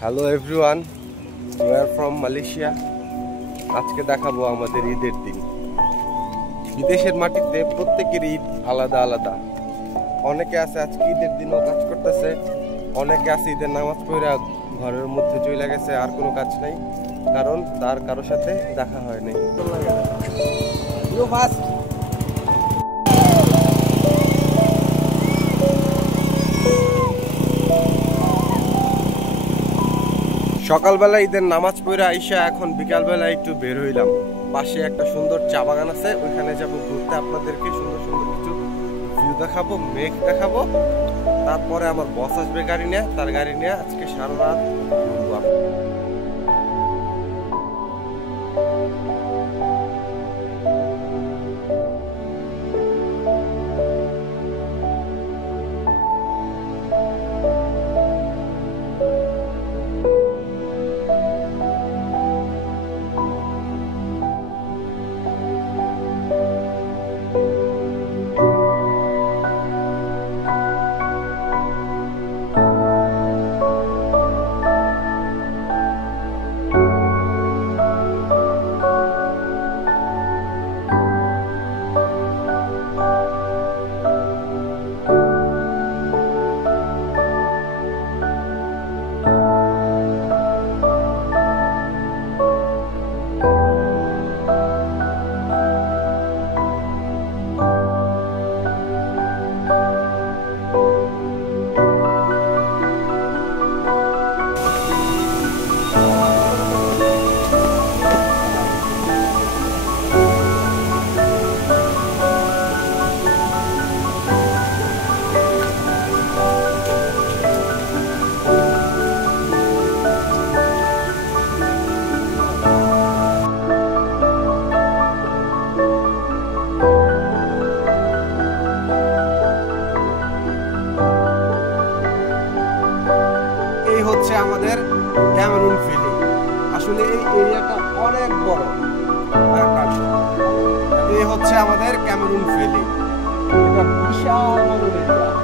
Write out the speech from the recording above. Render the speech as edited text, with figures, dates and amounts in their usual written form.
Hello everyone, we are from Malaysia. আজকে দেখাবো আমাদের ঈদের দিন। বিদেশের মাটিতে প্রত্যেকের ঈদ আলাদা আলাদা। অনেকে আছে আজকে ঈদের দিনও কাজ করতেছে, অনেকে আছে ঈদের নামাজ পড়ে ঘরের মধ্যে চলে গেছে, আর কোনো কাজ নাই, কারণ তার কারোর সাথে দেখা হয় নাই। সকালবেলা ঈদের নামাজ পড়ে আইসা এখন বিকালবেলা একটু বের হইলাম। পাশে একটা সুন্দর চা বাগান আছে, ওইখানে যাব ঘুরতে। আপনাদেরকে সুন্দর সুন্দর কিছু ভিউ দেখাবো, মেঘ দেখাবো। তারপরে আমার বস আসবে গাড়ি নিয়ে, তার গাড়ি নিয়ে আজকে সারা রাত ঘুরবো। হচ্ছে আমাদের ক্যামেরুন ভ্যালি। আসলে এই এরিয়াটা অনেক বড়। এই হচ্ছে আমাদের ক্যামেরুন ভ্যালি, এটা বিশাল বড় এরিয়া।